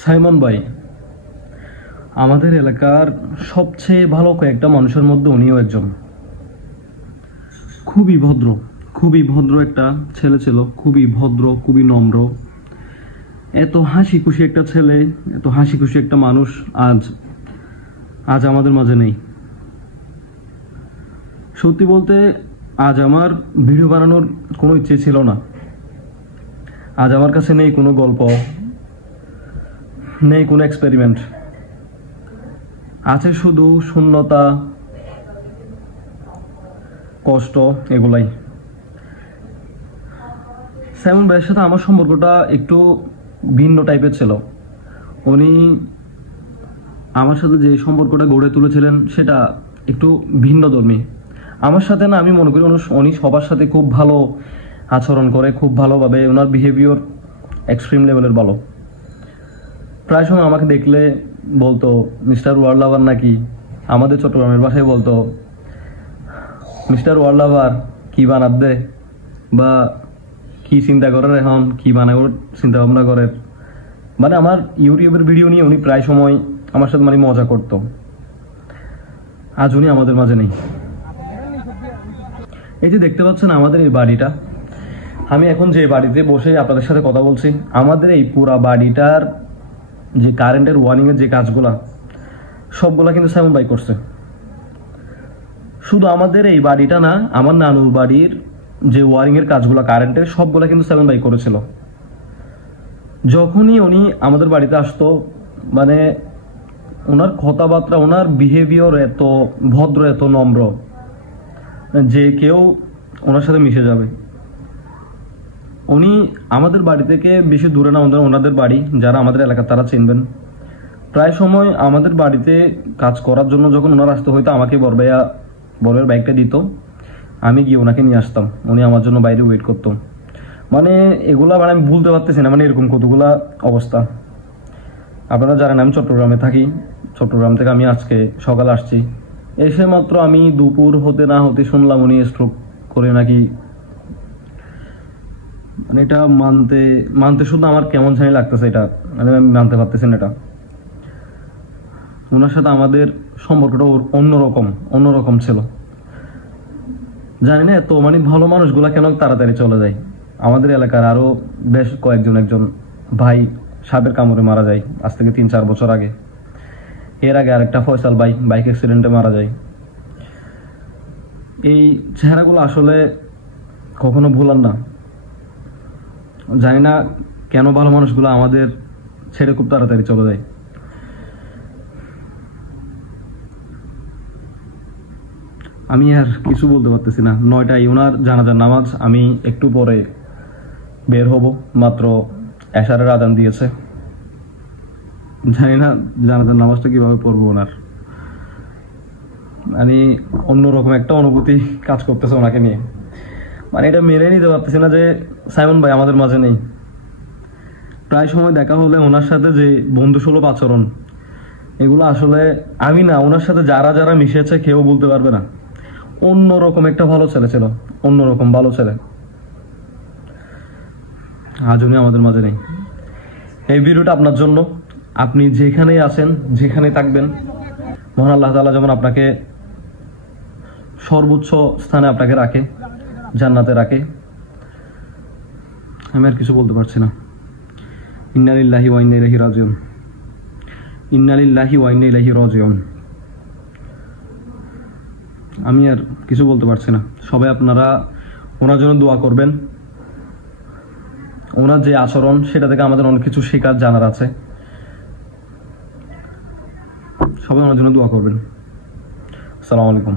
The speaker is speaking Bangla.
সাইমন ভাই আমাদের এলাকার সবচেয়ে ভালো কয়েকটা মানুষের মধ্যে উনিও একজন। খুবই ভদ্র, খুবই ভদ্র একটা ছেলে ছিল, খুবই ভদ্র, খুবই নম্র, এত হাসি খুশি একটা ছেলে, এত হাসি খুশি একটা মানুষ আজ আজ আমাদের মাঝে নেই। সত্যি বলতে আজ আমার ভিডিও বানানোর কোনো ইচ্ছে ছিল না। আজ আমার কাছে নেই কোনো গল্প, নেই কোনো এক্সপেরিমেন্ট, আছে শুধু শূন্যতা, কষ্ট, এগুলাই। সাইমন ভাইয়ের সাথে আমার সম্পর্কটা একটু ভিন্ন টাইপের ছিল। উনি আমার সাথে যে সম্পর্কটা গড়ে তুলেছিলেন সেটা একটু ভিন্নধর্মী। আমার সাথে না, আমি মনে করি উনি সবার সাথে খুব ভালো আচরণ করে, খুব ভালোভাবে, ওনার বিহেভিয়ার এক্সট্রিম লেভেলের ভালো। প্রায় সময় আমাকে দেখলে বলতো মিস্টার ওয়ার্ল্ড লাভার নাকি, আমাদের চট্টগ্রামের ভাষায় বলতো মিস্টার ওয়ার্ল্ড লাভার কি বানাত দে, বা কি চিন্তা করার এখন, কি বানাবার চিন্তা ভাবনা করে। মানে আমার ইউটিউবের ভিডিও নিয়ে উনি প্রায় সময় আমার সাথে মানে মজা করতো। আজ উনি আমাদের মাঝে নেই। এই যে দেখতে পাচ্ছেন আমাদের এই বাড়িটা, আমি এখন যে বাড়িতে বসে আপনাদের সাথে কথা বলছি, আমাদের এই পুরা বাড়িটার যে কারেন্টের ওয়ারিংয়ের যে কাজগুলা সবগুলা কিন্তু সাইমন ভাই করছে। শুধু আমাদের এই বাড়িটা না, আমার নানুর বাড়ির যে ওয়ারিংয়ের কাজগুলা কারেন্টের সবগুলা কিন্তু সাইমন ভাই করেছিল। যখনই উনি আমাদের বাড়িতে আসতো, মানে ওনার কথাবার্তা, ওনার বিহেভিয়ার এত ভদ্র, এত নম্র যে কেউ ওনার সাথে মিশে যাবে। উনি আমাদের বাড়ি থেকে বেশি দূরে না, ওনাদের বাড়ি যারা আমাদের এলাকা তারা চিনবেন। প্রায় সময় আমাদের বাড়িতে কাজ করার জন্য যখন ওনার আসতে হইতো, আমাকে বড়ের বাইকটা দিত, আমি গিয়ে ওনাকে নিয়ে আসতাম, উনি আমার জন্য বাইরে ওয়েট করতো। মানে এগুলা মানে আমি ভুলতে পারতেছি না, মানে এরকম কতগুলা অবস্থা। আপনারা জানেন আমি চট্টগ্রামে থাকি, চট্টগ্রাম থেকে আমি আজকে সকালে আসছি। এসে মাত্র আমি দুপুর হতে না হতে শুনলাম উনি স্ট্রোক করে নাকি। মানে এটা মানতে শুধু আমার কেমন জানি লাগতেছে, এটা মানে আমি মানতে পারতেছি না। এটা ওনার সাথে আমাদের সম্পর্কটা অন্যরকম ছিল। জানি না এত মানে ভালো মানুষগুলা কেন তাড়াতাড়ি চলে যায়। আমাদের এলাকার আরো বেশ একজন ভাই সাপের কামড়ে মারা যায় আজ থেকে 3-4 বছর আগে। এর আগে আরেকটা ফয়সাল ভাই বাইক অ্যাক্সিডেন্টে মারা যায়। এই চেহারাগুলো আসলে কখনো ভুলার না। জানি না কেন ভালো মানুষগুলো আমাদের ছেড়ে খুব তাড়াতাড়ি চলে যায়। আমি আর কিছু বলতে পারতেছি না। 9টায় ওনার জানাজার নামাজ, আমি একটু পরে বের হব, মাত্র এশারের আজান দিয়েছে। জানি না জানাজার নামাজটা কিভাবে পড়বো ওনার। মানে অন্যরকম একটা অনুভূতি কাজ করতেছে ওনাকে নিয়ে। মানে এটা মেনে নিতে পারতেছি না যে সাইমন ভাই আমাদের মাঝে নেই। প্রায় সময় দেখা হলে ওনার সাথে যে বন্ধুসুলভ আচরণ, এগুলো আসলে আমি না, ওনার সাথে যারা মিশেছে কেউ বলতে পারবে না। অন্যরকম একটা ভালো ছেলে ছিল, অন্যরকম ভালো ছেলে। আজ উনি আমাদের মাঝে নেই। এই ভিডিওটা আপনার জন্য। আপনি যেখানেই আছেন, যেখানেই থাকবেন, মহান আল্লাহ তাআলা যেমন আপনাকে সর্বোচ্চ স্থানে আপনাকে রাখে, জান্নাতে রাখে। আমি আর কিছু বলতে পারছি না। ইন্না লিল্লাহি ওয়া ইন্না ইলাইহি রাজিউন। ইন্না লিল্লাহি ওয়া ইন্না ইলাইহি রাজিউন। আমি আর কিছু বলতে পারছি না। সবাই আপনারা ওনার জন্য দোয়া করবেন। ওনার যে আচরণ, সেটা থেকে আমাদের অনেক কিছু শেখার, জানার আছে। সবাই ওনার জন্য দোয়া করবেন। আসসালামু আলাইকুম।